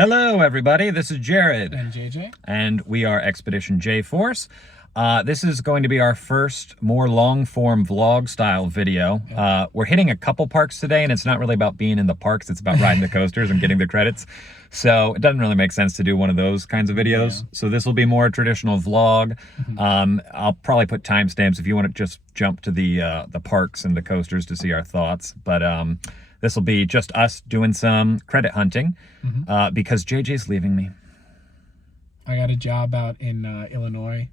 Hello, everybody. This is Jared. And JJ. And we are Expedition J-Force. This is going to be our first more long-form vlog-style video. We're hitting a couple parks today, and it's not really about being in the parks. It's about riding the coasters and getting the credits. So it doesn't really make sense to do one of those kinds of videos. Yeah. So this will be more a traditional vlog. I'll probably put timestamps if you want to just jump to the parks and the coasters to see our thoughts. But this will be just us doing some credit hunting because JJ's leaving me. I got a job out in Illinois,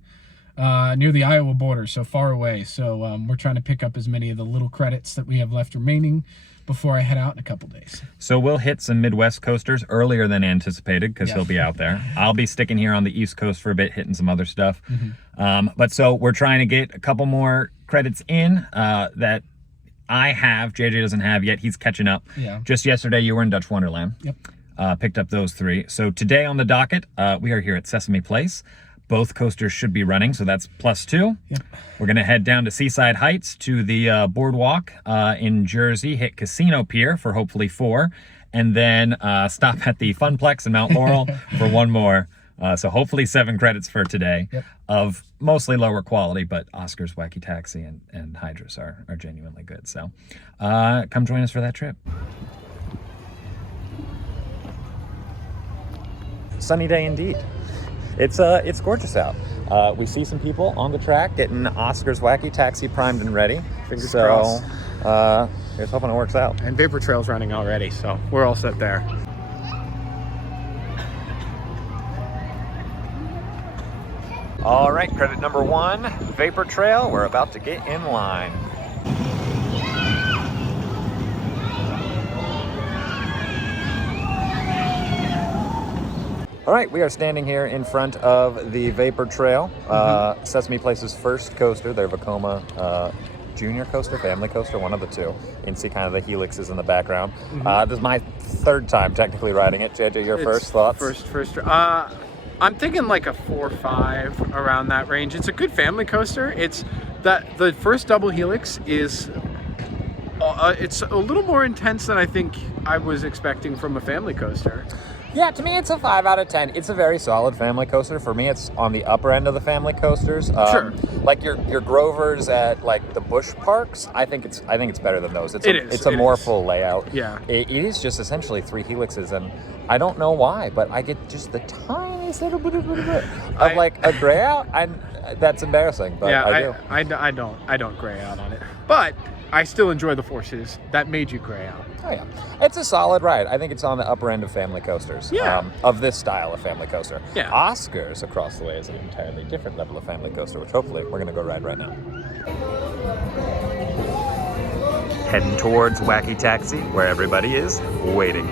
near the Iowa border, so far away. So we're trying to pick up as many of the little credits that we have left remaining before I head out in a couple days. So we'll hit some Midwest coasters earlier than anticipated because he'll be out there. I'll be sticking here on the East Coast for a bit, hitting some other stuff. But so we're trying to get a couple more credits in that I have. JJ doesn't have yet. He's catching up. Yeah. Just yesterday, you were in Dutch Wonderland. Yep. Picked up those 3. So today on the docket, we are here at Sesame Place. Both coasters should be running, so that's +2. Yep. We're going to head down to Seaside Heights to the boardwalk in Jersey, hit Casino Pier for hopefully 4, and then stop at the Funplex in Mount Laurel for 1 more. So hopefully 7 credits for today of mostly lower quality, but Oscar's Wacky Taxi and Hydrus are genuinely good. So come join us for that trip. Sunny day indeed. It's gorgeous out. We see some people on the track getting Oscar's Wacky Taxi primed and ready. Fingers crossed. Here's hoping it works out. And Vapor Trail's running already, so we're all set there. All right, credit number 1, Vapor Trail. We're about to get in line. All right, we are standing here in front of the Vapor Trail, Sesame Place's first coaster, their Vekoma junior coaster, family coaster, one of the 2. You can see kind of the helixes in the background. This is my 3rd time technically riding it. JJ, your first thoughts? First. I'm thinking like a 4 or 5, around that range. It's a good family coaster. It's that the first double helix is it's a little more intense than I think I was expecting from a family coaster. Yeah, to me it's a 5 out of 10. It's a very solid family coaster. For me, it's on the upper end of the family coasters. Sure. Like your Grovers at like the Busch parks, I think it's better than those. It's a more full layout. Yeah. It is just essentially 3 helixes, and I don't know why, but I get just the tiniest little bit of like a gray out, and that's embarrassing. But yeah, I don't gray out on it, but I still enjoy the forces that made you gray out. Oh yeah, it's a solid ride. I think it's on the upper end of family coasters. Yeah. Of this style of family coaster. Yeah. Oscar's across the way is an entirely different level of family coaster, which hopefully we're gonna go ride right now. Heading towards Wacky Taxi, where everybody is waiting.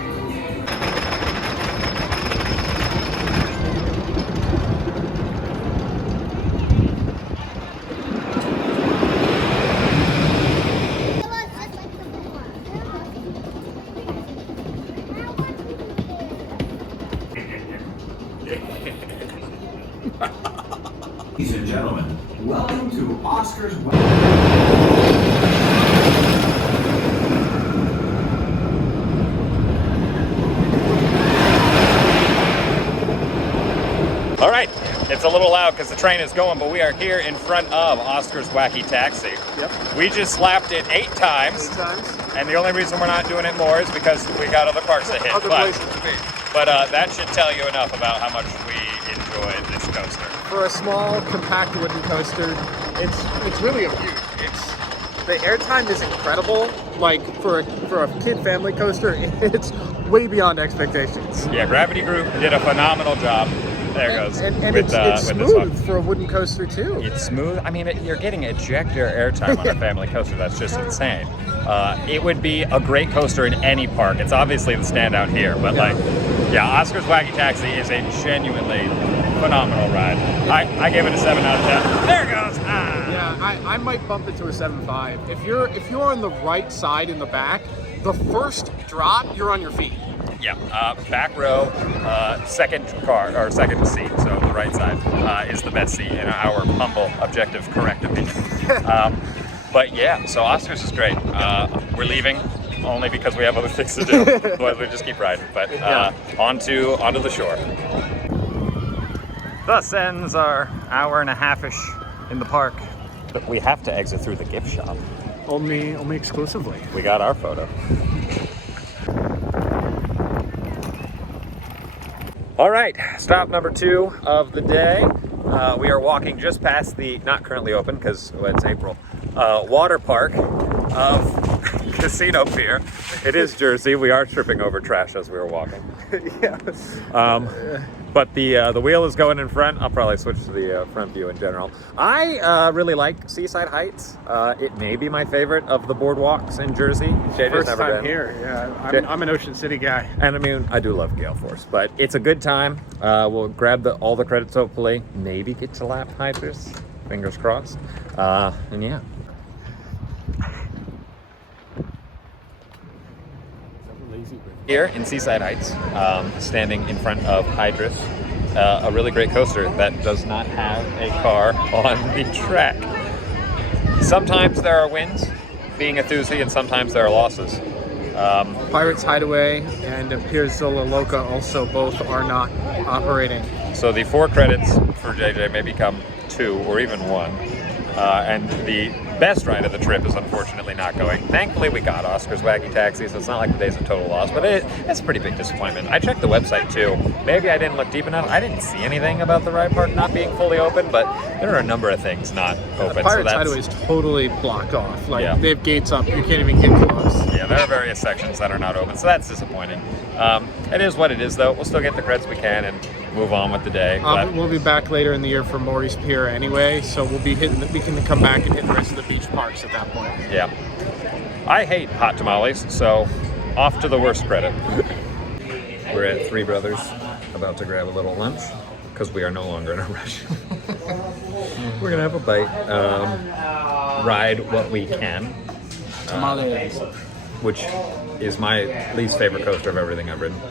Ladies and gentlemen, welcome to Oscar's. All right, it's a little loud because the train is going, but we are here in front of Oscar's Wacky Taxi. Yep. We just slapped it 8 times. And the only reason we're not doing it more is because we got other parks to hit. Other places to be. But that should tell you enough about how much we enjoy this coaster. For a small, compact wooden coaster, it's really a beaut. The airtime is incredible. Like for a kid family coaster, it's way beyond expectations. Yeah, Gravity Group did a phenomenal job. There it goes. And it's smooth for a wooden coaster too. It's smooth. I mean, you're getting ejector airtime on a family coaster. That's just insane. It would be a great coaster in any park. It's obviously the standout here, but Oscar's Wacky Taxi is a genuinely phenomenal ride. I gave it a 7 out of 10. There it goes. Yeah, I might bump it to a 7.5. If you're on the right side in the back, the first drop, you're on your feet. Yeah, back row, second seat, so the right side is the best seat in our humble, objective, correct opinion. But yeah, so Oscar's is great. We're leaving only because we have other things to do. Otherwise we just keep riding. But onto the shore. Thus ends our hour and a half-ish in the park. But we have to exit through the gift shop. Only exclusively. We got our photo. All right, stop number 2 of the day. We are walking just past the, not currently open because it's April, water park of Casino Pier. It is Jersey. We are tripping over trash as we were walking. Yeah. But the wheel is going in front. I'll probably switch to the front view in general. I really like Seaside Heights. It may be my favorite of the boardwalks in Jersey. JJ's First never time been. here. Yeah, I'm an Ocean City guy. And I mean, I do love Gale Force, but it's a good time. We'll grab all the credits, hopefully. Maybe get to lap Hydrus. Fingers crossed. And yeah. Here in Seaside Heights, standing in front of Hydrus, a really great coaster that does not have a car on the track. Sometimes there are wins, being a Thuzy, and sometimes there are losses. Pirates Hideaway and Pier Zola Loca also both are not operating. So the 4 credits for JJ may become 2 or even 1. And the best ride of the trip is unfortunately not going. Thankfully, we got Oscar's Wacky Taxi, so it's not like the day's a total loss, but it's a pretty big disappointment. I checked the website too. Maybe I didn't look deep enough. I didn't see anything about the ride park not being fully open, but there are a number of things not open. Pirates Hideaway is totally blocked off. Like, they have gates up. You can't even get close. Yeah, there are various sections that are not open, so that's disappointing. It is what it is, though. We'll still get the credits we can and move on with the day. We'll be back later in the year for Maurice Pier anyway, so we can come back and hit the rest of the beach parks at that point. Yeah. I hate hot tamales, so off to the worst credit. We're at Three Brothers, about to grab a little lunch, because we are no longer in a rush. We're gonna have a bite, ride what we can. Tamales. Which is my least favorite coaster of everything I've ridden.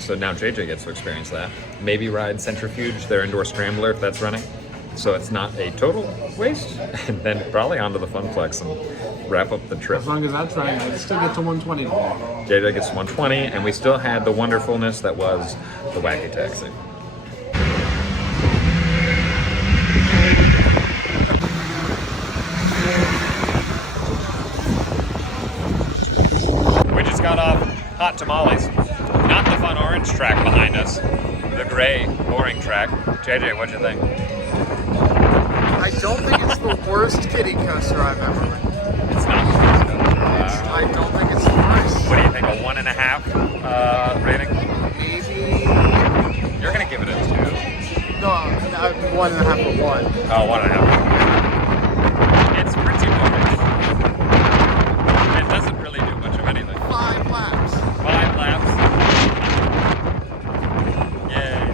So now JJ gets to experience that. Maybe ride Centrifuge, their indoor scrambler, if that's running. So it's not a total waste. And then probably onto the Funplex and wrap up the trip. As long as that's right, I still get to 120 today. JJ gets 120, and we still had the wonderfulness that was the Wacky Taxi. We just got off Hot Tamales. Not the fun orange track behind us. The gray, boring track. JJ, what'd you think? I don't think it's the worst kiddie coaster I've ever ridden. It's not. I don't think it's the worst. What do you think, a 1.5 rating? Maybe. You're gonna give it a 2. No, 1.5 or 1. Oh, 1.5. It's pretty boring. It doesn't really do much of anything. 5 laps. 5 laps. Yay.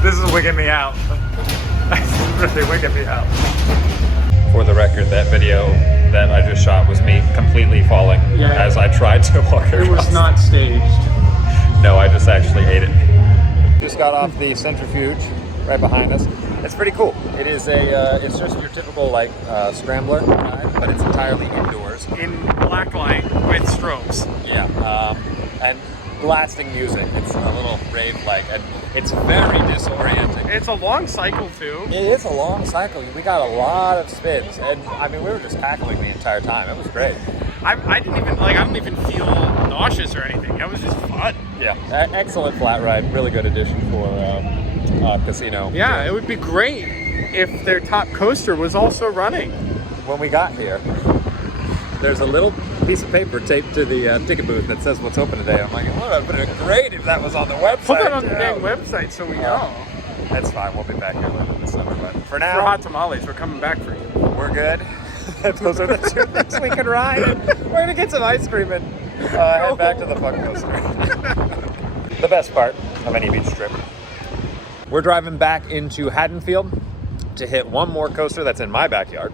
This is wigging me out. It's really wigging me out. For the record, that video that I just shot was me completely falling as I tried to walk across. It was not staged. No, I just actually ate it. Just got off the Centrifuge right behind us. It's pretty cool. It is it's just your typical like scrambler ride, but it's entirely indoors. In black light with strobes. Yeah, and blasting music. It's a little rave-like, and it's very disorienting. It's a long cycle too. It is a long cycle. We got a lot of spins, and I mean, we were just tackling the entire time. It was great. I don't even feel nauseous or anything. It was just fun. Yeah, excellent flat ride. Really good addition for Casino. Yeah, it would be great if their top coaster was also running. When we got here, there's a little piece of paper taped to the ticket booth that says what's open today. I'm like, it would have been great if that was on the website. Put that on the dang website so we know. That's fine. We'll be back here later this summer. But for now, For hot tamales, we're coming back for you. we're good. Those are the two things we can ride. We're gonna get some ice cream and head back to the fun coaster. The best part of any beach trip. We're driving back into Haddonfield to hit one more coaster that's in my backyard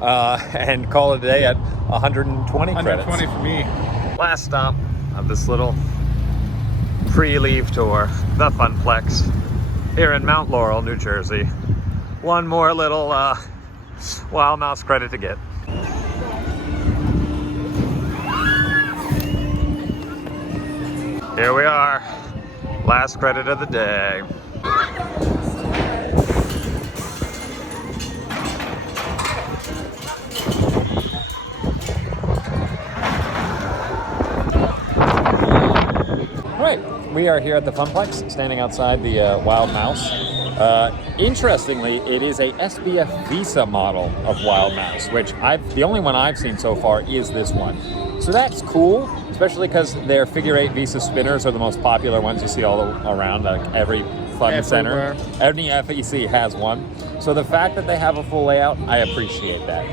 and call it a day at 120 credits. 120 for me. Last stop of this little pre-leave tour, the Funplex, here in Mount Laurel, New Jersey. One more little Wild Mouse credit to get. Here we are, last credit of the day. We are here at the Funplex, standing outside the Wild Mouse. Interestingly, it is a SBF Visa model of Wild Mouse, which the only one I've seen so far is this one. So that's cool, especially because their figure 8 Visa spinners are the most popular ones you see all around, like every fun center. Every FEC has one. So the fact that they have a full layout, I appreciate that.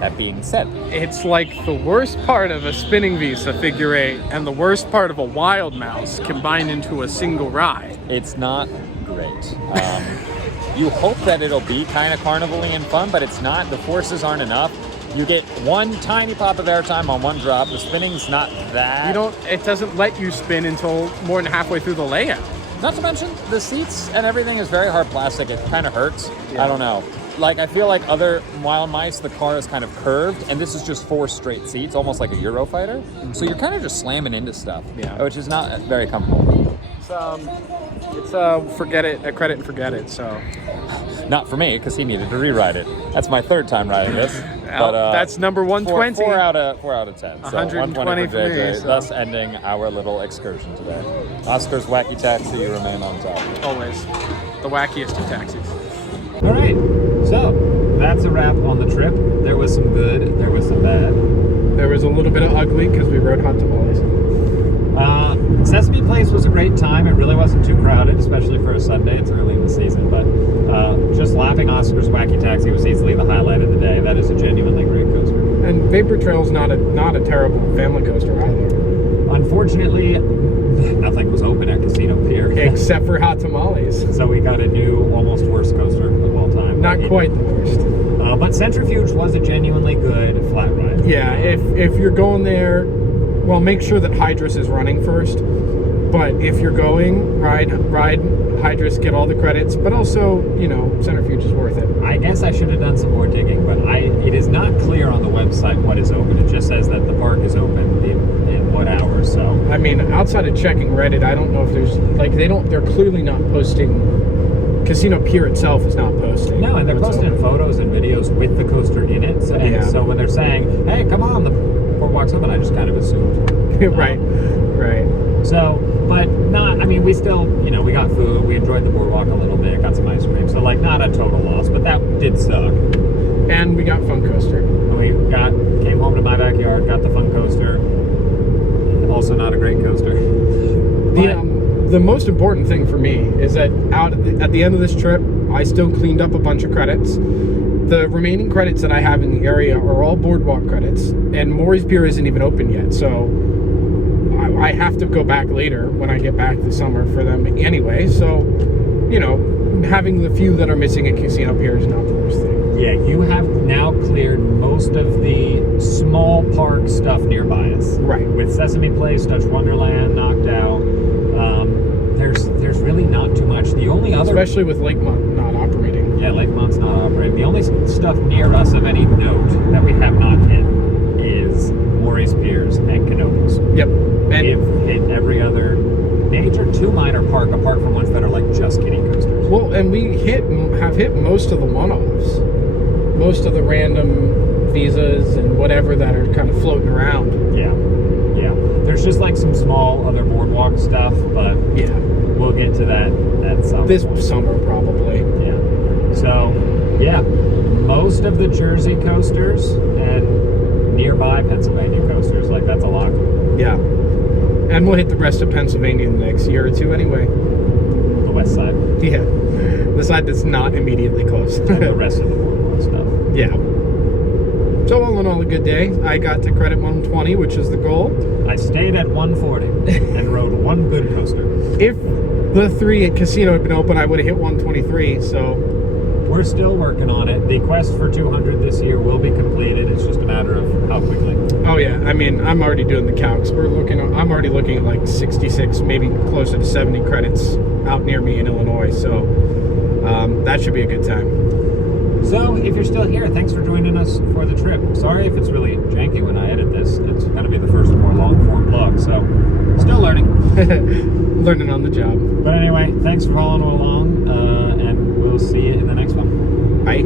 That being said, it's like the worst part of a spinning Visa figure 8 and the worst part of a Wild Mouse combined into a single ride. It's not great. You hope that it'll be kind of carnival-y and fun, but it's not. The forces aren't enough. You get one tiny pop of airtime on one drop. The spinning's not that. It doesn't let you spin until more than halfway through the layout. Not to mention, the seats and everything is very hard plastic. It kind of hurts. Yeah. I don't know. Like, I feel like other Wild Mice, the car is kind of curved, and this is just 4 straight seats, almost like a Eurofighter. Mm-hmm. So you're kind of just slamming into stuff, which is not very comfortable. It's forget it, a credit and forget it, so. Not for me, because he needed to rewrite it. That's my 3rd time riding this. But that's number 120. 4 out of 10. So 120 for JJ, me, thus ending our little excursion today. Oscar's Wacky Taxi, you remain on top. Always. The wackiest of taxis. All right, so that's a wrap on the trip. There was some good, there was some bad. There was a little bit of ugly because we rode hot tamales. Sesame Place was a great time. It really wasn't too crowded, especially for a Sunday. It's early in the season, but just lapping Oscar's Wacky Taxi was easily the highlight of the day. That is a genuinely great coaster. And Vapor Trail's not a terrible family coaster either. Unfortunately, nothing was open at Casino Pier. Except for hot tamales. So we got a new, almost worst coaster of all time. Not quite the worst. But Centrifuge was a genuinely good flat ride. Yeah, if you're going there, well, make sure that Hydrus is running first. But if you're going, ride Hydrus, get all the credits. But also, Centrifuge is worth it. I guess I should have done some more digging, but it is not clear on the website what is open. It just says that the park is open in what hours. So I mean, outside of checking Reddit, I don't know if there's they're clearly not posting. Casino Pier itself is not posting. No, and they're posting photos and videos with the coaster in it. So, so when they're saying, "Hey, come on, the boardwalk's open," I just kind of assumed. Right. So, but not. I mean, we still, we got food. We enjoyed the boardwalk a little bit. Got some ice cream. So, not a total loss, but that did suck. And we got Fun Coaster. We came home to my backyard. Got the Fun Coaster. Also, not a great coaster. The most important thing for me is that at the end of this trip, I still cleaned up a bunch of credits. The remaining credits that I have in the area are all boardwalk credits, and Maury's Pier isn't even open yet, so I have to go back later when I get back this summer for them anyway. So, having the few that are missing at Casino Pier is not the worst thing. Yeah, you have now cleared most of the small park stuff nearby us. Right. With Sesame Place, Dutch Wonderland knocked out. There's really not too much. The only other... Especially with Lakemont's not operating. Yeah, Lakemont's not operating. The only stuff near us of any note that we have not hit is Maury's Piers and Canopies. Yep. And we've hit every other major 2 minor park apart from ones that are just kiddie coasters. Well, and we have hit most of the one-offs. Most of the random visas and whatever that are kind of floating around. Yeah. There's just some small other boardwalk stuff, but yeah, we'll get to that summer. This summer, probably. Yeah. So, most of the Jersey coasters and nearby Pennsylvania coasters, that's a lot. Yeah. And we'll hit the rest of Pennsylvania in the next year or 2 anyway. The west side. Yeah. The side that's not immediately close. And the rest of the boardwalk stuff. Yeah. So all in all, a good day. I got to credit 120, which is the goal. I stayed at 140 and rode one good coaster. If the 3 at Casino had been open, I would have hit 123, so... We're still working on it. The quest for 200 this year will be completed. It's just a matter of how quickly. Oh yeah, I mean, I'm already doing the calcs. I'm already looking at like 66, maybe closer to 70 credits out near me in Illinois, so that should be a good time. So, if you're still here, thanks for joining us for the trip. Sorry if it's really janky when I edit this. It's going to be the first more long-form vlog, so still learning. Learning on the job. But anyway, thanks for following along, and we'll see you in the next one. Bye.